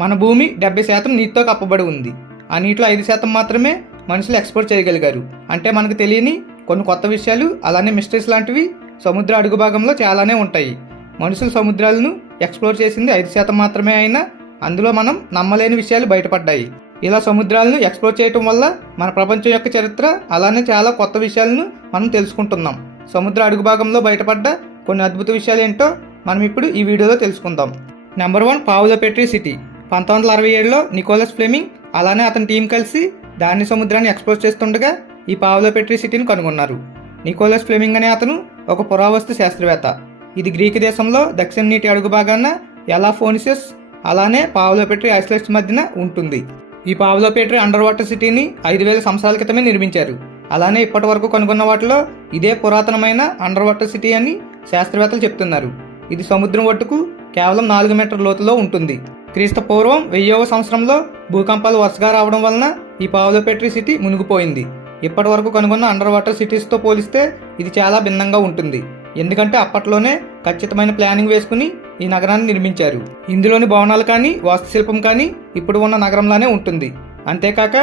మన భూమి 70% నీటితో కప్పబడి ఉంది. ఆ నీటిలో 5% మాత్రమే మనుషులు ఎక్స్ప్లోర్ చేయగలిగారు. అంటే మనకు తెలియని కొన్ని కొత్త విషయాలు, అలానే మిస్టరీస్ లాంటివి సముద్ర అడుగు భాగంలో చాలానే ఉంటాయి. మనుషులు సముద్రాలను ఎక్స్ప్లోర్ చేసింది 5% మాత్రమే అయినా అందులో మనం నమ్మలేని విషయాలు బయటపడ్డాయి. ఇలా సముద్రాలను ఎక్స్ప్లోర్ చేయటం వల్ల మన ప్రపంచం యొక్క చరిత్ర, అలానే చాలా కొత్త విషయాలను మనం తెలుసుకుంటున్నాం. సముద్ర అడుగు భాగంలో బయటపడ్డ కొన్ని అద్భుత విషయాలు ఏంటో మనం ఇప్పుడు ఈ వీడియోలో తెలుసుకుందాం. Number 1, Pavlopetri city. 1967లో నికోలస్ ఫ్లెమింగ్ అలానే అతని టీం కలిసి దాని సముద్రాన్ని ఎక్స్ప్లోర్ చేస్తుండగా ఈ పావులో పెట్రీ సిటీని కనుగొన్నారు. నికోలస్ ఫ్లెమింగ్ అనే అతను ఒక పురావస్తు శాస్త్రవేత్త. ఇది గ్రీక్ దేశంలో దక్షిణ నీటి అడుగు భాగాన ఎలాఫోనిసస్ అలానే పావులో పెట్రీ ఐస్లాండ్స్ మధ్యన ఉంటుంది. ఈ పావులో పెట్రీ అండర్ వాటర్ సిటీని 5000 సంవత్సరాల క్రితమే నిర్మించారు. అలానే ఇప్పటి వరకు కనుగొన్న వాటిలో ఇదే పురాతనమైన అండర్ వాటర్ సిటీ అని శాస్త్రవేత్తలు చెప్తున్నారు. ఇది సముద్రం ఒడ్డుకు కేవలం 4 మీటర్ల లోతులో ఉంటుంది. క్రీస్తు పూర్వం 1000వ సంవత్సరంలో భూకంపాలు వరుసగా రావడం వలన ఈ పావులో పెట్రీ సిటీ మునిగిపోయింది. ఇప్పటి వరకు కనుగొన్న అండర్ వాటర్ సిటీస్తో పోలిస్తే ఇది చాలా భిన్నంగా ఉంటుంది. ఎందుకంటే అప్పట్లోనే ఖచ్చితమైన ప్లానింగ్ వేసుకుని ఈ నగరాన్ని నిర్మించారు. ఇందులోని భవనాలు కానీ వాస్తుశిల్పం కానీ ఇప్పుడు ఉన్న నగరంలానే ఉంటుంది. అంతేకాక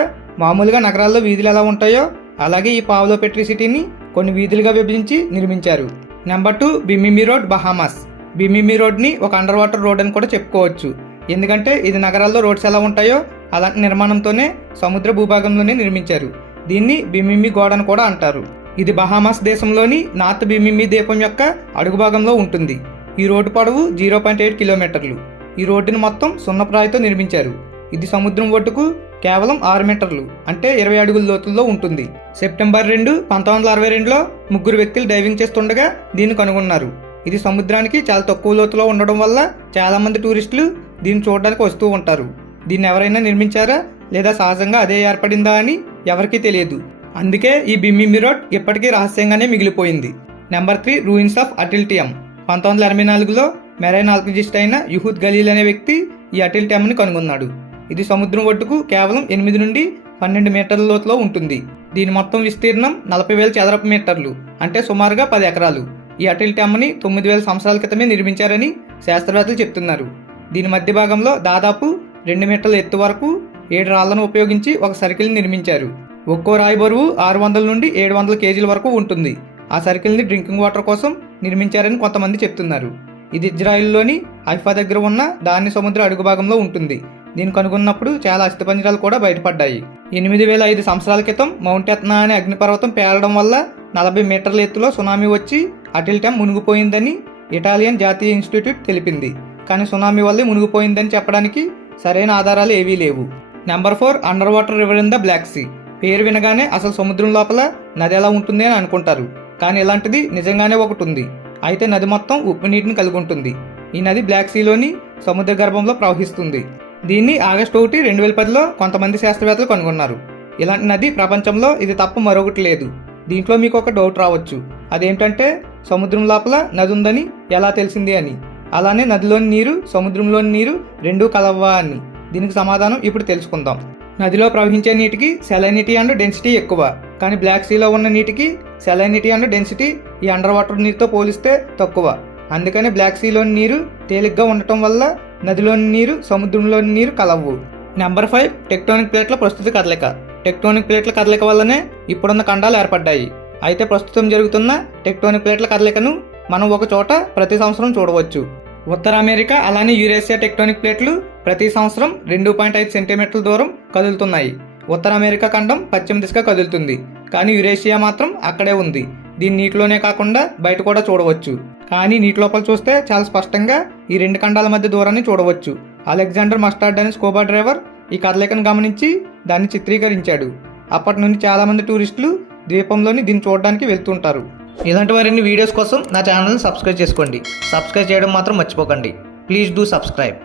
మామూలుగా నగరాల్లో వీధులు ఎలా ఉంటాయో అలాగే ఈ పావులో పెట్రీ సిటీని కొన్ని వీధులుగా విభజించి నిర్మించారు. Number 2, Bimini road, Bahamas. Bimini రోడ్ని ఒక అండర్ వాటర్ రోడ్ అని కూడా చెప్పుకోవచ్చు. ఎందుకంటే ఇది నగరాల్లో రోడ్స్ ఎలా ఉంటాయో అలాంటి నిర్మాణంతోనే సముద్ర భూభాగంలోనే నిర్మించారు. దీన్ని బిమిమి గోడ అని కూడా అంటారు. ఇది బహామాస్ దేశంలోని నార్త్ బిమిమి ద్వీపం యొక్క అడుగు భాగంలో ఉంటుంది. ఈ రోడ్డు పొడవు 0.8 కిలోమీటర్లు. ఈ రోడ్డును మొత్తం సున్నప్రాయితో నిర్మించారు. ఇది సముద్రం ఒడ్డుకు కేవలం 6 మీటర్లు అంటే 20 అడుగుల లోతుల్లో ఉంటుంది. సెప్టెంబర్ 2, 1962లో 3 వ్యక్తులు డైవింగ్ చేస్తుండగా దీన్ని కనుగొన్నారు. ఇది సముద్రానికి చాలా తక్కువ లోతులో ఉండడం వల్ల చాలా మంది టూరిస్టులు దీన్ని చూడడానికి వస్తూ ఉంటారు. దీన్ని ఎవరైనా నిర్మించారా లేదా సహజంగా అదే ఏర్పడిందా అని ఎవరికీ తెలియదు. అందుకే ఈ బిమిమి రోడ్ ఇప్పటికీ రహస్యంగానే మిగిలిపోయింది. Number 3, ruins of Atlit Yam. 1984లో మెరైన్ ఆర్కియాలజిస్ట్ అయిన యూహుద్ గలీల్ అనే వ్యక్తి ఈ అటిల్టియంని కనుగొన్నాడు. ఇది సముద్రం ఒడ్డుకు కేవలం 8 నుండి 12 మీటర్ల లోతులో ఉంటుంది. దీని మొత్తం విస్తీర్ణం 40,000 చదరపు మీటర్లు అంటే సుమారుగా 10 ఎకరాలు. ఈ అటిల్టియంని 9000 సంవత్సరాల క్రితమే నిర్మించారని శాస్త్రవేత్తలు చెప్తున్నారు. దీని మధ్య భాగంలో దాదాపు 2 మీటర్ల ఎత్తు వరకు 7 రాళ్లను ఉపయోగించి ఒక సర్కిల్ని నిర్మించారు. ఒక్కో రాయి బరువు 600 నుండి 700 కేజీల వరకు ఉంటుంది. ఆ సర్కిల్ని డ్రింకింగ్ వాటర్ కోసం నిర్మించారని కొంతమంది చెప్తున్నారు. ఇది ఇజ్రాయిల్లోని హైఫా దగ్గర ఉన్న దాని సముద్ర అడుగు భాగంలో ఉంటుంది. దీన్ని కనుగొన్నప్పుడు చాలా అస్థిపంజరాలు కూడా బయటపడ్డాయి. 8005 సంవత్సరాల క్రితం మౌంట్ ఎత్నా అనే అగ్నిపర్వతం పేలడం వల్ల 40 మీటర్ల ఎత్తులో సునామీ వచ్చి అటిల్టియం మునిగిపోయిందని ఇటాలియన్ జాతీయ ఇన్స్టిట్యూట్ తెలిపింది. కానీ సునామీ వల్లే మునిగిపోయిందని చెప్పడానికి సరైన ఆధారాలు ఏవీ లేవు. Number 4, under water river in the Black Sea. పేరు వినగానే అసలు సముద్రం లోపల నది ఎలా ఉంటుంది అని అనుకుంటారు. కానీ ఇలాంటిది నిజంగానే ఒకటి ఉంది. అయితే నది మొత్తం ఉప్పు నీటిని కలిగి ఉంటుంది. ఈ నది బ్లాక్ సీలోని సముద్ర గర్భంలో ప్రవహిస్తుంది. దీన్ని ఆగస్టు 1, 2010లో కొంతమంది శాస్త్రవేత్తలు కనుగొన్నారు. ఇలాంటి నది ప్రపంచంలో ఇది తప్ప మరొకటి లేదు. దీంట్లో మీకు ఒక డౌట్ రావచ్చు, అదేంటంటే సముద్రం లోపల నది ఉందని ఎలా తెలిసింది అని. అలానే నదిలోని నీరు సముద్రంలోని నీరు రెండూ కలవా అని. దీనికి సమాధానం ఇప్పుడు తెలుసుకుందాం. నదిలో ప్రవహించే నీటికి సెలైనిటీ అండ్ డెన్సిటీ ఎక్కువ. కానీ బ్లాక్ సీలో ఉన్న నీటికి సెలైనిటీ అండ్ డెన్సిటీ ఈ అండర్ వాటర్ నీరుతో పోలిస్తే తక్కువ. అందుకని బ్లాక్ సీలోని నీరు తేలిగ్గా ఉండటం వల్ల నదిలోని నీరు సముద్రంలోని నీరు కలవు. నెంబర్ 5, టెక్టోనిక్ ప్లేట్ల ప్రస్తుత కదలిక. టెక్టోనిక్ ప్లేట్ల కదలిక వల్లనే ఇప్పుడున్న ఖండాలు ఏర్పడ్డాయి. అయితే ప్రస్తుతం జరుగుతున్న టెక్టోనిక్ ప్లేట్ల కదలికను మనం ఒక చోట ప్రతి సంవత్సరం చూడవచ్చు. ఉత్తర అమెరికా అలానే యూరేషియా టెక్టోనిక్ ప్లేట్లు ప్రతి సంవత్సరం 2.5 సెంటీమీటర్ల దూరం కదులుతున్నాయి. ఉత్తర అమెరికా ఖండం పశ్చిమ దిశగా కదులుతుంది. కానీ యూరేషియా మాత్రం అక్కడే ఉంది. దీన్ని నీటిలోనే కాకుండా బయట కూడా చూడవచ్చు. కానీ నీటి లోపల చూస్తే చాలా స్పష్టంగా ఈ 2 ఖండాల మధ్య దూరాన్ని చూడవచ్చు. అలెగ్జాండర్ మస్టార్డ్ అనే స్కూబా డ్రైవర్ ఈ కదలికను గమనించి దాన్ని చిత్రీకరించాడు. అప్పటి నుండి చాలా మంది టూరిస్టులు ద్వీపంలోని దీన్ని చూడడానికి వెళ్తుంటారు. ఇలాంటి మరిన్ని వీడియోస్ కోసం నా ఛానల్ని సబ్స్క్రైబ్ చేసుకోండి. సబ్స్క్రైబ్ చేయడం మాత్రం మర్చిపోకండి. Please do subscribe.